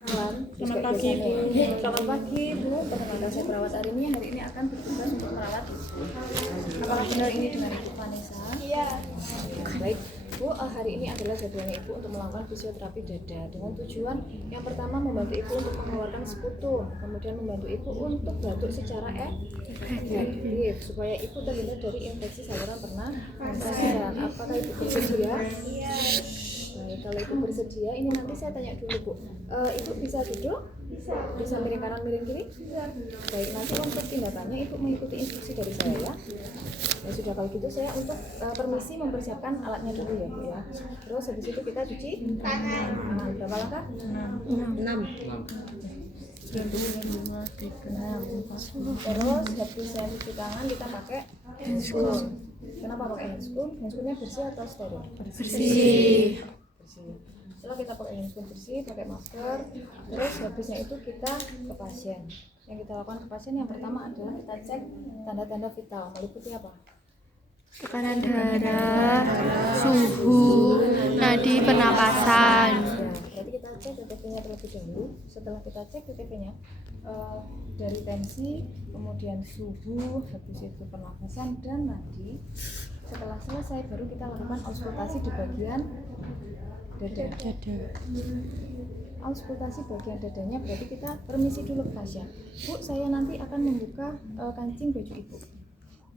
Selamat pagi Bu. Selamat pagi Bu. Perkenalkan saya perawat Arini. Hari ini akan bertugas untuk merawat. Apakah benar ini dengan Ibu Vanessa? Iya. Baik Bu, hari ini adalah jadwalnya Ibu untuk melakukan fisioterapi dada dengan tujuan yang pertama membantu Ibu untuk mengeluarkan sputum, kemudian membantu Ibu untuk batuk secara efektif supaya Ibu terhindar dari infeksi saluran pernafasan. Apakah Ibu bersedia? Iya. Baik, kalau Ibu bersedia, ini nanti saya tanya dulu Bu. Ibu bisa duduk? Bisa miring kanan, miring kiri? Baik, nanti untuk tindakannya Ibu mengikuti instruksi dari saya ya. Ya sudah, kalau gitu saya untuk permisi mempersiapkan alatnya dulu ya Bu ya. Terus habis itu kita cuci tangan. Berapa langkah? 6. Terus habis saya cuci tangan kita pakai handscoon. Kenapa pakai handscoon? Handscoonnya bersih atau steril? Bersih. Setelah kita pakai handscoon bersih, pakai masker, terus habisnya itu kita ke pasien. Yang kita lakukan ke pasien yang pertama adalah kita cek tanda-tanda vital, meliputi apa? Tekanan darah, suhu, nadi pernapasan. Berarti kita cek TTP-nya terlebih dahulu. Setelah kita cek TTP-nya dari tensi, kemudian suhu, habis itu pernapasan dan nadi. Setelah selesai baru kita lakukan auskultasi di bagian dada. Auskultasi bagian dadanya berarti kita permisi dulu ke pasien. Bu, saya nanti akan membuka kancing baju Ibu.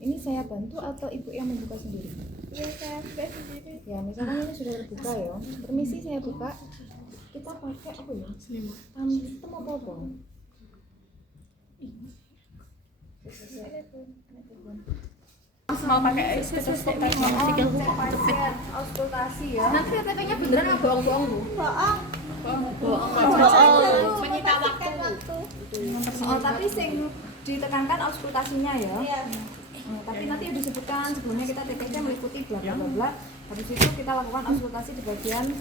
Ini saya bantu atau Ibu yang membuka sendiri? Ya, saya buka sendiri. Ya, misalkan ini sudah terbuka ya. Permisi saya buka. Kita pakai apa ya? Sistem apa? Mau pakai stetoskop Pasien auskultasi ya. Nanti TTP-nya beneran apa bohong-bohong Bu? Bohong. Menyita waktu. Oh, tapi sing ditekankan auskultasinya ya. Iya. Tapi nanti disebutkan sebelumnya kita TTC meliputi bla bla bla bla. Habis itu kita lakukan auskultasi di bagian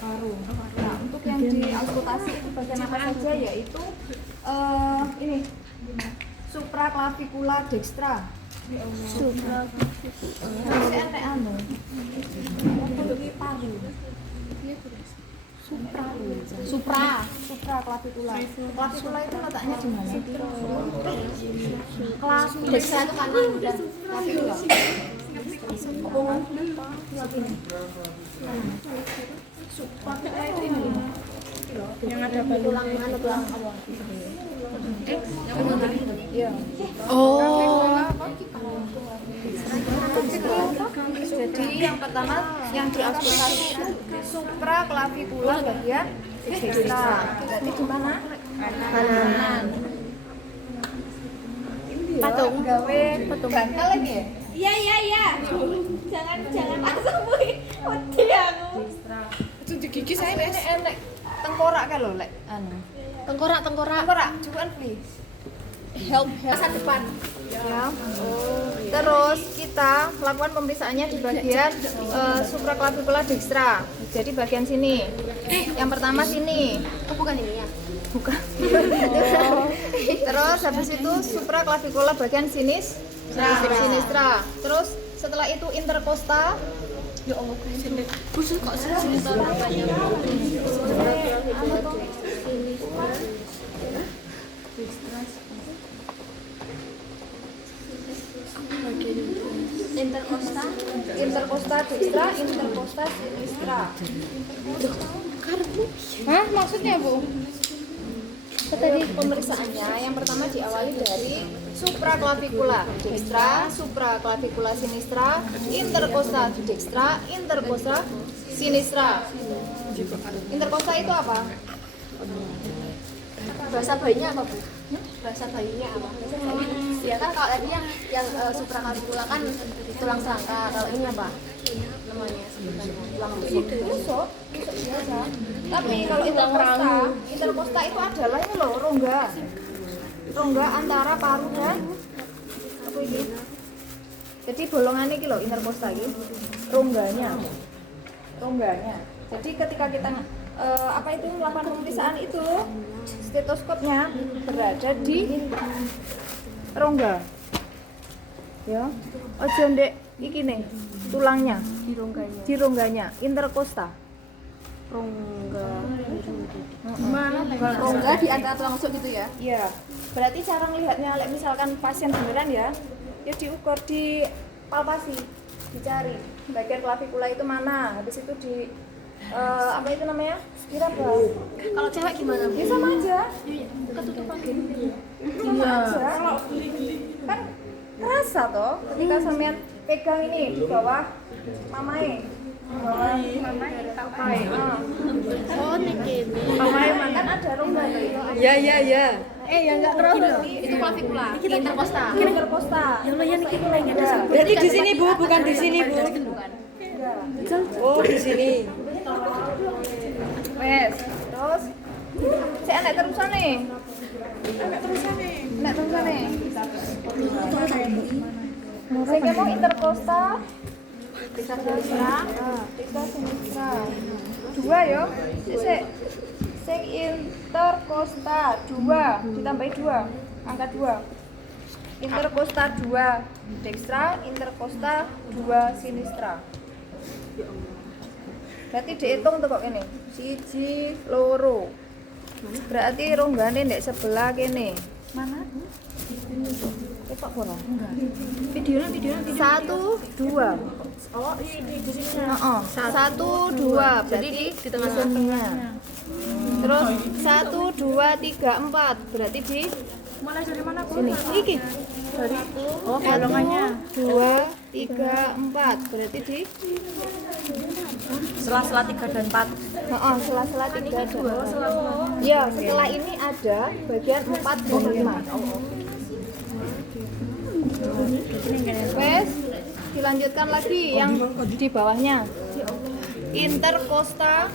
paru. Nah, untuk yang di auskultasi itu bagian apa saja yaitu ini supraclavicular dextra. Terus ente anu. Untuk paru. Supraclavicular. Clavicular itu letaknya di mana? Desa itu kanan dan Clavicular. Clavicular itu ini. yang ada tulang apa? Iya. Oh. Jadi yang pertama yang diauskultasi itu supraclavicular bagian dextra. Berarti di mana? Kanan. Patung. Gawe bantal lagi ya? Iya. Jangan langsung Bu. Wedi aku. Itu di gigi saya enek tengkorak kan lho lek anu. Tengkorak. Tengkorak, coba please. Help masa depan. Ya. Terus kita lakukan pemeriksaannya di bagian supraclavicular dextra. Jadi bagian sini. Yang pertama sini. Oh, bukan ini ya. Bukan. Terus habis itu supraclavicular bagian sinistra. Terus setelah itu intercosta. Ya Allah, khusus kok sini banyak. Intercosta dextra, intercosta sinistra. Hah, maksudnya Bu? Tadi pemeriksaannya yang pertama diawali dari supraclavicular dextra, supraclavicular sinistra, intercosta dextra, intercosta sinistra. Intercosta itu apa? Bahasa bayinya apa Bu? Bahasa bayinya apa? Ya kan kalau tadi yang supraclavicular kan tulang sangka, kalau ini apa? Namanya sebutannya tulang Rusuk biasa. Tapi kalau intercosta itu adalah ini loh rongga antara paru dan apa ini? Jadi bolongan ini loh intercosta ini rongganya. Jadi ketika kita melakukan pemeriksaan itu stetoskopnya berada di rongga. Ya. Ojo ndek iki nih tulangnya di rongganya intercosta rongga. Gimana? Rongga di antara tulang rusuk gitu ya? Iya. Berarti cara ngelihatnya, misalkan pasien beneran ya diukur, di palpasi, dicari bagian klavikula itu mana, habis itu di apa itu namanya? Kira apa? Kalau cewek gimana? Ya sama aja. Ketutupan gini. Sama aja. Kan kerasa toh ketika sampean pegang ini di bawah mamae. Mamae. Oh, nih Mamae kan ada rongga tuh. Ya. ya enggak terus. Itu klavikula, interkosta. Interkosta. Ya Allah ya niki mulai enggak ada. Berarti di sini Bu, bukan di sini Bu. Bukan. Oh, di sini. Wes, terus saya enak terusan nih. Enak terusan nih. Saya mau interkosta. Bisa sinistra. Dua yo. Sing interkosta 2 ditambahi 2. Angka 2. Interkosta 2 dekstra, interkosta 2 sinistra. Berarti dihitung tuh kok ini. 1, 2. Berarti ronggane ndek sebelah kene. Mana? Kepak ora? Enggak. Videonya 1, 2. Oh, di sini. Heeh. 1, 2. Berarti di tengah-tengah. Terus 1, 2, 3, 4. Berarti di mulai dari mana, Bu? Sini. Iki. Dari bolongannya. 2, 3, 4. Berarti di Sela-sela 3 dan 4. heeh, sela-sela 3 dan 2. Iya, setelah ini ada bagian 4 dan 5. Wes, dilanjutkan lagi yang di bawahnya. Interkosta.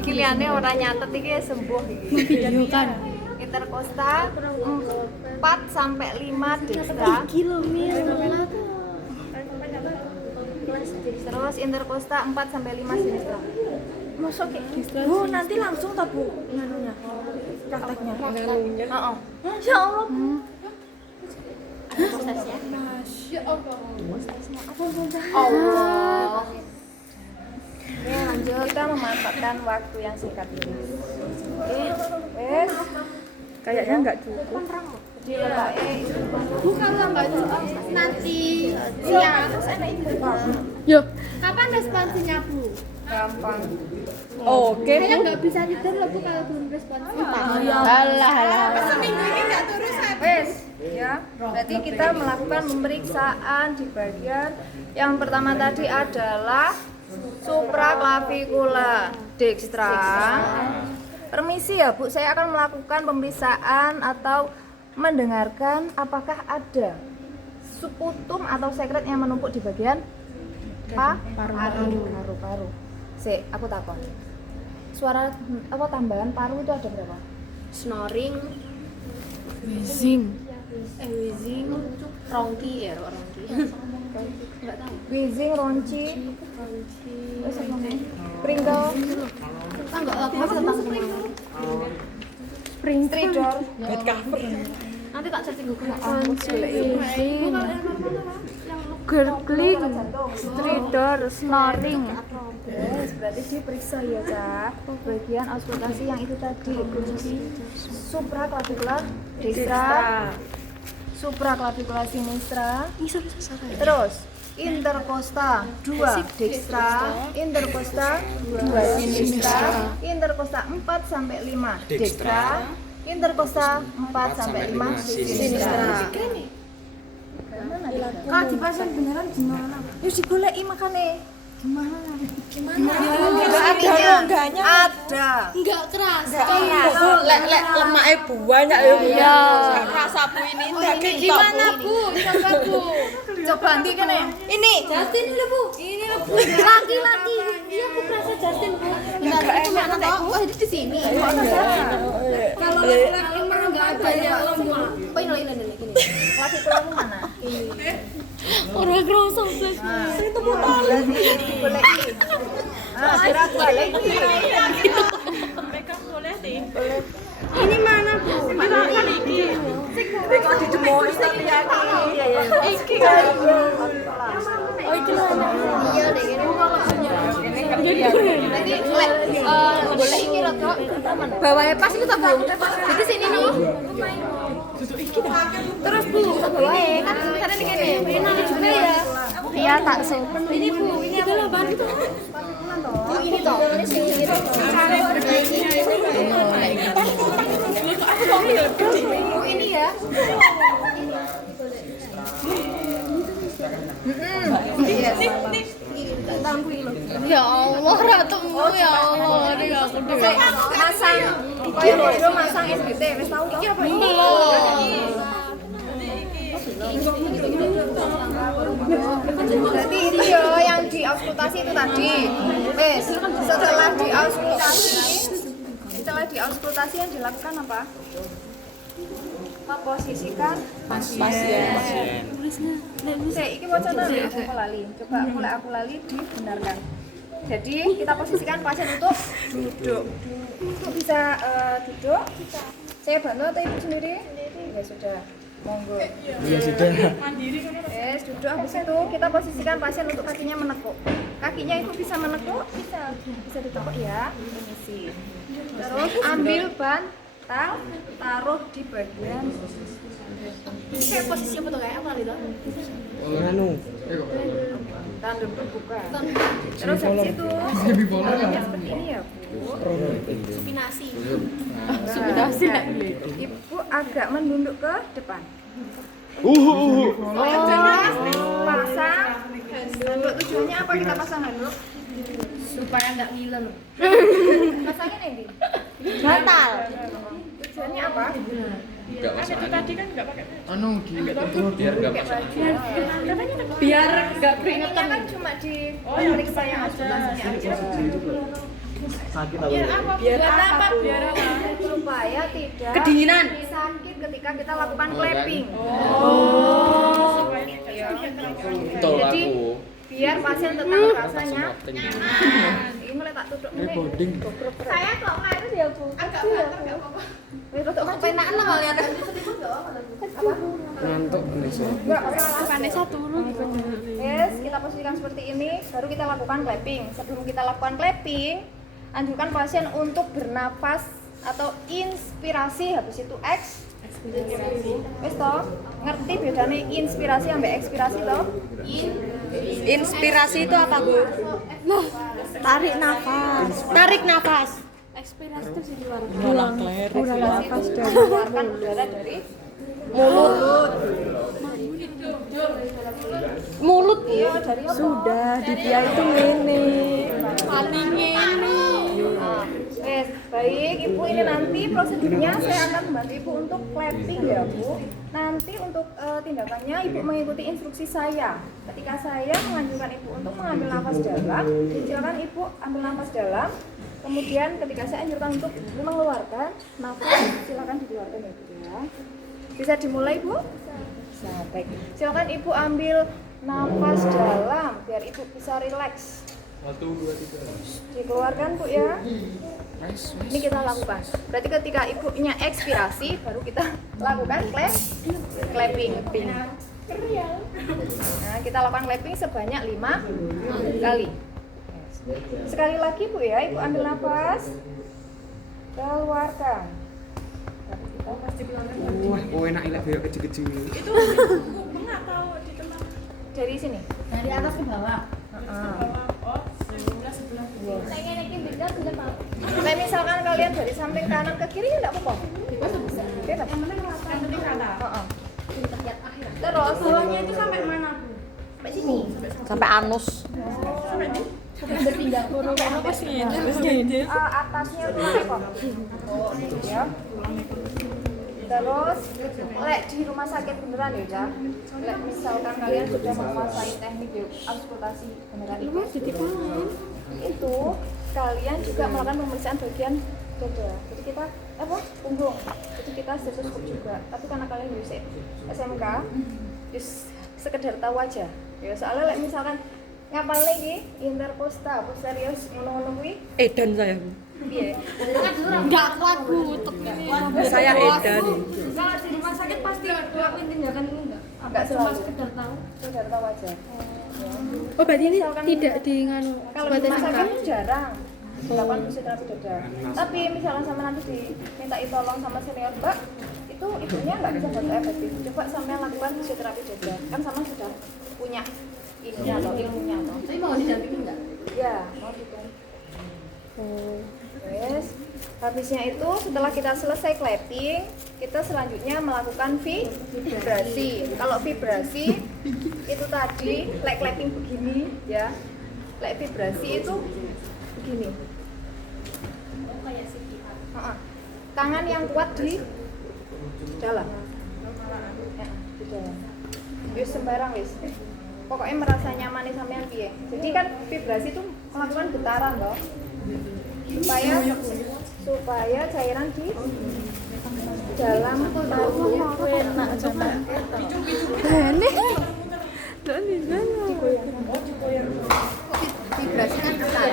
Kiliane ora nyatet iki sembuh iki. Video kan. Interkosta 4 sampai 5 dekstra. Terus interkosta 4 sampai 5 sinistra. Masuk kayak dekstra. Bu, nanti langsung tak Bu nganunya. Prakteknya. Heeh. Ya Allah. Prosesnya. Allah. Oke, lanjut. Kita memanfaatkan waktu yang singkat ini. Oke, wes. Kayaknya enggak cukup. Bukan enggak itu nanti siang. Yuk, kapan responsinya, Bu? Gampang. Oke, Saya Bu. nggak bisa tidur loh, Bu, kalau belum responsi. Alah. Seminggu ini nggak turun. Wes, ya. Berarti kita melakukan pemeriksaan di bagian yang pertama tadi adalah supraklavikula dekstra. Permisi ya, Bu, saya akan melakukan pemeriksaan atau mendengarkan apakah ada subputum atau sekret yang menumpuk di bagian paru-paru. Sik, aku takon. Suara apa tambahan paru itu ada berapa? Snoring, Wheezing. wheezing, rongki ya, rongki. Nggak tahu. Wheezing, ronci, terus apa lagi? Pringle, Enggak tahu tentang sprinkle. stridor, Bed cover. Nanti tak searching Google. wheezing, gurgling, stridor, snoring. Yes, berarti diperiksa ya, Kak. Bagian auskultasi yang itu tadi. Supraklavikula dekstra, supraklavikula sinistra. Terus interkosta 2 dekstra, interkosta 2 sinistra, interkosta 4 sampai 5 dekstra, interkosta 4 sampai 5 sinistra. Kalau dipasang beneran gimana? Yuk digoleki makane. Gimana? Enggak ada rongganya. Ada. Enggak keras. Bu, lek lemaknya banyak ya Bu. Iya. Rasa Bu ini daging tok, Gimana, Bu. Bu? Coba, Bu. Coba nanti kan ya. Ini Justin dulu, Bu. Ini Bu. Laki-laki. Iya, Bu, kerasa Justin, Bu. Enggak itu mana tahu. Oh, jadi di sini. Kalau laki-laki merah enggak ada yang lemah. Oh, ini gini. klavikulamu mana? Orang kerasa, Flash. Itu botol. Digoleki. Ah, kira goleki. Ini mana, Bu? Kok didemoki tapi aku. Iki. Oh, itu mana? Iya, deh. Ini boleh iki lho, Kak. Bawahnya pas itu tak Bu. Jadi sini nih. Terus Bu, bawahnya kan sebenarnya ini kene. Ini ya. Iya, tak so. Ini Bu, ini apa lah itu? Ini toh. Ini sini. Ini ya. Ya Allah, ratumu ya Allah. Masang koyo bodo masang SBT wis tau to? Jadi itu ya yang diauskultasi itu tadi. Wes, setelah diauskultasi yang dilakukan apa? Memposisikan pasien. Iki wacana aku lali. Coba mulai aku lali dibenarkan. Jadi kita posisikan pasien untuk duduk. Bisa duduk. Saya bantu atau ibu sendiri? Ya sudah. Monggo. Ya sudah. Yes, duduk. Habis itu kita posisikan pasien untuk kakinya menekuk. Kakinya itu bisa menekuk, bisa ditekuk ya. Permisi. Terus ambil bantal, taruh di bagian. Kayak posisi apa tuh kayak apa gitu? Nganu. Tandem terbuka. Terus habis itu caranya seperti ini ya Bu. Supinasi. Supinasi. Ibu agak menunduk ke depan. Pasang handuk. Tujuannya apa kita pasang handuk? Supaya nggak ngiler. Pasangnya nih. Batal. Tujuannya apa? Enggak usah. Tadi kan enggak pakai Biar enggak pasang. biar enggak keringetan. Kan cuma di periksa yang aspirasinya aja. Biar apa? Supaya tidak Kedinginan. sakit ketika kita lakukan clapping. Betul Jadi aku. biar pasien tetap merasa nyaman. Ini mulai tak tutup nih. Saya kok nggak itu dia Bu. Agak banter nggak apa-apa. Itu tuh kepenaan lah lihat. Apa? Ngantuk nih saya. Enggak, Vanessa turun. Yes, kita posisikan seperti ini, baru kita lakukan clapping. Sebelum kita lakukan clapping, anjurkan pasien untuk bernafas atau inspirasi, habis itu wis toh? Ngerti bedanya inspirasi sampai ekspirasi toh? Inspirasi itu apa, Bu? Tarik nafas. Ekspirasi itu sih luar. Buang nafas dari Mengeluarkan udara dari mulut. iya dari apa? Sudah, di dia itu ini. Wes, baik Ibu, ini nanti prosedurnya saya akan membantu Ibu untuk clapping ya Bu. Nanti untuk tindakannya Ibu mengikuti instruksi saya. Ketika saya menganjurkan Ibu untuk mengambil nafas dalam, silakan Ibu ambil nafas dalam. Kemudian ketika saya anjurkan untuk mengeluarkan nafas, silakan dikeluarkan ya Bu ya. Bisa dimulai Bu? Bisa. Baik. Silakan Ibu ambil nafas dalam biar Ibu bisa rileks. 1 2 3. Dikeluarkan Bu ya. Ini kita lakukan. Berarti ketika ibunya ekspirasi baru kita lakukan clapping. Nah, kita lakukan clapping sebanyak 5 kali. Sekali lagi Bu ya, Ibu ambil nafas. Keluarkan. Wah, enak kayak kecil-kecil. Itu enggak tahu di tempat Dari sini. dari atas ke bawah. Sebelah. Kayak misalkan kalian dari samping kanan ke kiri enggak apa-apa. Bisa. Bebas. Yang penting rata. Heeh. Terus Bawahnya itu sampai mana, Bu? sampai sini. Sampai anus. Berpindah apa sih? Atasnya tuh kok. Ya. Terus, lek di rumah sakit beneran ya, lek misalkan kalian sudah menguasai teknik auskultasi beneran itu kalian juga melakukan pemeriksaan bagian dada. Jadi kita punggung. Jadi kita stetoskop juga. Tapi karena kalian bisa SMK, sekedar tahu aja. Ya soalnya lek misalkan ngapal lagi intercosta, posterius ngono-ngono kuwi. Edan saya, Bu. Piye? Enggak lagu untuk ini. Saya edan. Kalau di rumah sakit pasti lakuin tindakan ini enggak? Cuma sekedar tahu. sekedar tahu aja. Oh, berarti ini Misalkan tidak di nganu. kalau di rumah sakit itu jarang. dilakukan fisioterapi dada. Tapi misalnya sama nanti dimintai tolong sama senior Mbak, itu ibunya nggak bisa bantu efektif. Coba sampai lakukan fisioterapi dada, kan sama sudah punya ininya atau ilmunya atau. Tapi mau didampingi nggak? Ya, mau didampingi. Yes. Habisnya itu setelah kita selesai clapping, kita selanjutnya melakukan vibrasi. Kalau vibrasi itu tadi, like clapping begini ya. Like vibrasi itu begini. Tangan yang kuat di dalam. Ya, di dalam. Wis sembarang wis. Pokoknya merasa nyaman nih sampean piye. Jadi kan vibrasi itu melakukan getaran loh. Supaya cairan di dalam paru enak coba. Vibrasi kan besar.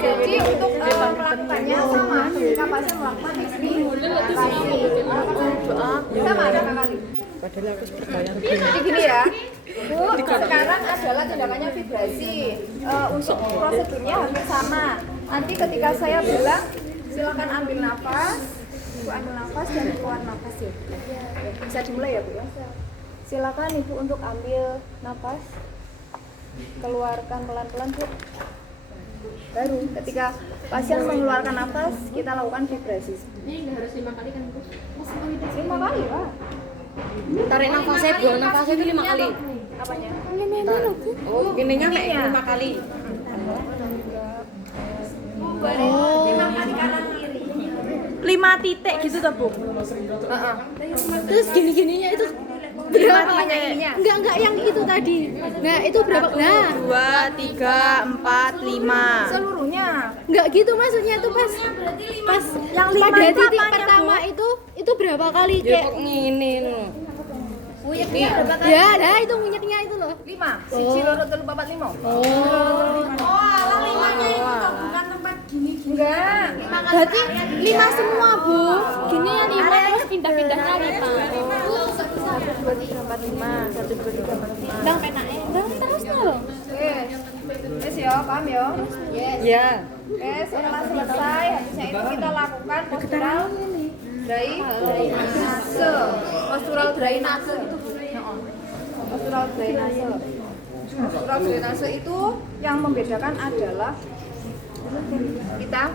Jadi untuk melakukannya sama ketika pasien melakukan sama ada kali. Jadi gini ya, Bu, sekarang adalah tindakannya vibrasi. Untuk prosedurnya hampir sama. Nanti ketika saya bilang, silakan ambil nafas, Ibu ambil nafas dan keluar nafas ya. Bisa dimulai ya Bu ya. Silakan Ibu untuk ambil nafas, keluarkan pelan-pelan Bu. Baru ketika pasien mengeluarkan nafas, kita lakukan vibrasi. Ini nggak harus 5 kali kan Bu? 5 kali Pak. Tarik nafasnya, buang nafasnya itu 5 kali. Apanya? Oh, gininya kayak 5 kali. Oh. 5 kali kanan kiri. 5 titik gitu toh, Bu. Terus gini-gininya itu berapa ininya? Enggak yang itu tadi. Nah, itu berapa? Nah, 2 3 4 5. Seluruhnya. Enggak gitu maksudnya tuh pas Yang 5 pada itu titik apanya, pertama itu berapa kali kayak ngene lho. Uyeknya berapa kali? ya, nah itu minyaknya itu loh. 5. Siji loro telu papat 5. Alah 5-nya itu toh, bukan tempat gini. Enggak. Berarti 5 semua, Bu. Gini yang 5 terus pindah-pindah kali, Pak. 1 2 3 4 5. 1 2 3 4 5. Bang penake. Bang terus loh. Wes. Wes ya, paham ya? Yes. Ya. Setelah selesai, habisnya itu kita lakukan postural drainase. Postural drainase itu. Postural drainase. Postural drainase itu yang membedakan adalah kita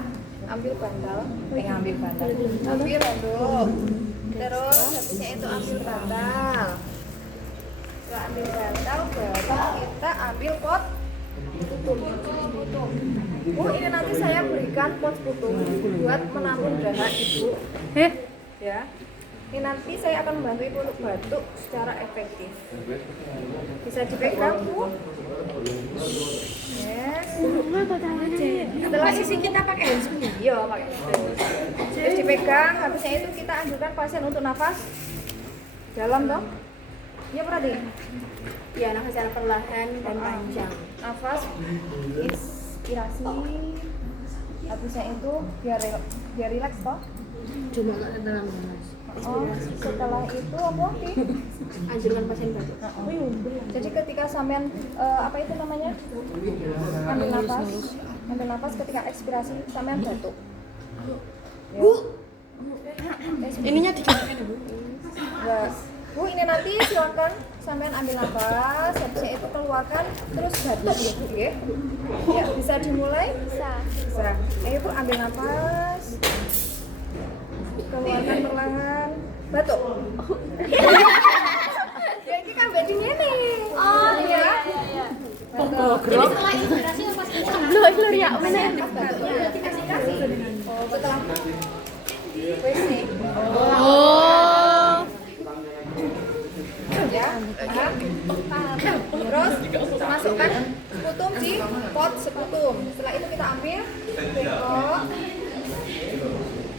ambil bantal, ambil handuk. Terus habisnya itu ambil bantal. Setelah ambil bantal, baru kita ambil pot putung. Ini nanti saya berikan pot putung buat menampung darah Ibu. Ya. Ini nanti saya akan membantu Ibu untuk batuk secara efektif. Bisa dipegang, Bu. Yes. Setelah itu kita pakai handsfree. Iya, pakai handsfree. Terus dipegang, habisnya itu kita anjurkan pasien untuk nafas dalam dong. Iya, perhati. Ya, nafas secara perlahan dan panjang. Nafas inspirasi. Habisnya itu biar rileks toh. Cuma nggak dalam nafas. Oh, setelah itu apa lagi? Anjurkan pasien batuk. Jadi ketika sampean apa itu namanya? Ambil nafas ketika ekspirasi sampean batuk. Bu. Ininya dicobain, Bu. Ya. Bu, ini nanti silakan sampean ambil nafas, habisnya itu keluarkan terus batuk ya, Bu, ya. Ya, bisa dimulai? Bisa. Ayo Bu, ambil nafas. Keluarkan perlahan. Batuk. Ya, ini kan badi ngene. Oh, iya. Jadi setelah inspirasi pas kita Lho ya, mana? Batuknya dikasih. Oh, setelah WC. Oh. Ya, paham? Terus masukkan sekutum di pot sekutum. Setelah itu kita ambil bengkok.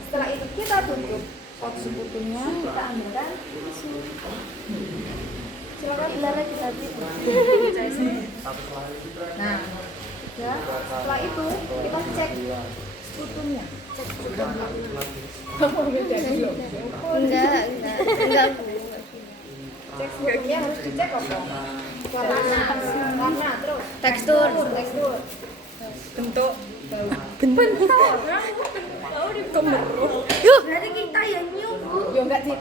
Setelah itu kita tutup pot sekutumnya, kita ambilkan tisu. Silakan benar kita tutup. Nah, ya. Setelah itu kita cek sekutumnya. Cek sekutumnya. Enggak. Cek sebelumnya harus dicek apa? Warna terus. Tekstur. Tekstur. Bentuk. Berarti kita yang new Bu. Ya enggak sih.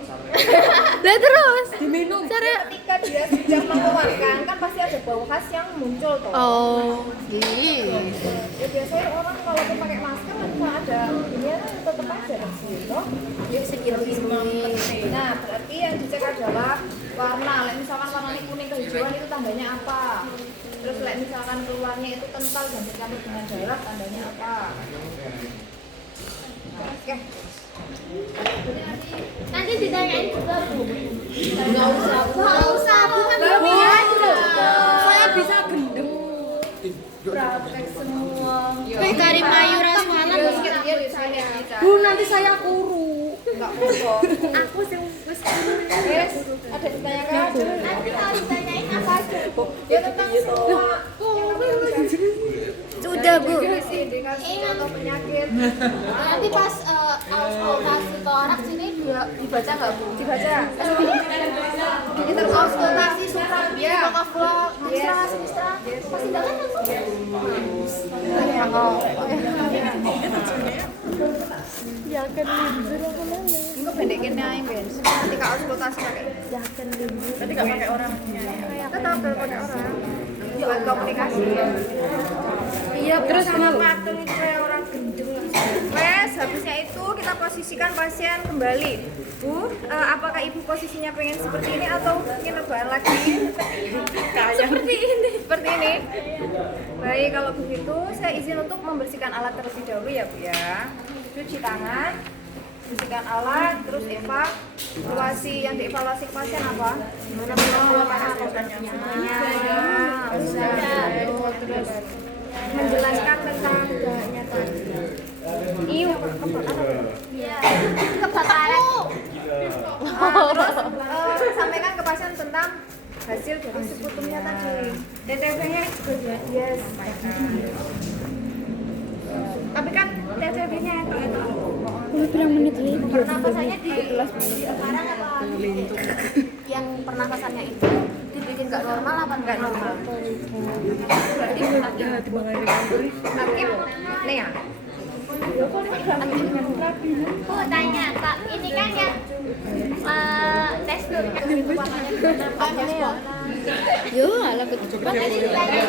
Lah terus diminum. Cara Ketika dia sudah mengeluarkan kan pasti ada bau khas yang muncul toh. oh. Ya biasanya orang walaupun pakai masker kan cuma ada ini tetap aja gitu. Dia sedikit Nah, berarti yang dicek adalah warna. Misalkan warnanya kuning kehijauan itu tandanya apa? Terus misalkan keluarnya itu kental dan bercampur dengan darah, tandanya apa? Oke. Nanti ditanyain juga Bu. Enggak usah, Bu kan Saya bisa gendeng. Praktek semua. Kayak dari Mayu Rasmanan. Dia di sini kita. Bu nanti saya kuru. Enggak apa-apa. Aku sing wis Wes, ada ditanyakan aja. nanti kalau ditanyain apa aja? Ya tentang semua. Sudah Bu. Indikasi atau penyakit. Nanti pas auskultasi toraks ini dia dibaca nggak Bu? Dibaca. Jadi terus auskultasi surat Ya. kafla menstruasi pasti jangan langsung. Ya kan libur aku mana. Enggak pendekin aja, Ben. Nanti kalau konsultasi pakai. Jangan libur. Berarti enggak pakai orang. Tetap pakai orang. Buat komunikasi. Iya, terus kenapa? Patung itu kayak orang gendeng. Wes, habisnya itu kita posisikan pasien kembali. Bu, apakah ibu posisinya pengen seperti ini atau ingin rebahan lagi? Seperti ini. Seperti ini. Baik, kalau begitu saya izin untuk membersihkan alat terlebih dahulu ya Bu ya. Cuci tangan, bersihkan alat, terus evaluasi. Yang dievaluasi ke pasien apa? Gimana terus menjelaskan tentang gejalanya tadi. Iya, Kebakaran. terus sampaikan ke pasien tentang hasil dari sekutumnya tadi. TTV-nya juga dia sampaikan. Tapi kan TTV-nya itu. Berapa menit lagi? Pernapasannya di sekarang apa? Yang pernapasannya itu dibikin nggak normal apa nggak normal? Berarti Hakim, nih ya. Bu tanya Kak, ini kan yang teksturnya warnanya gimana? Yo, ala betul. Tadi ditanya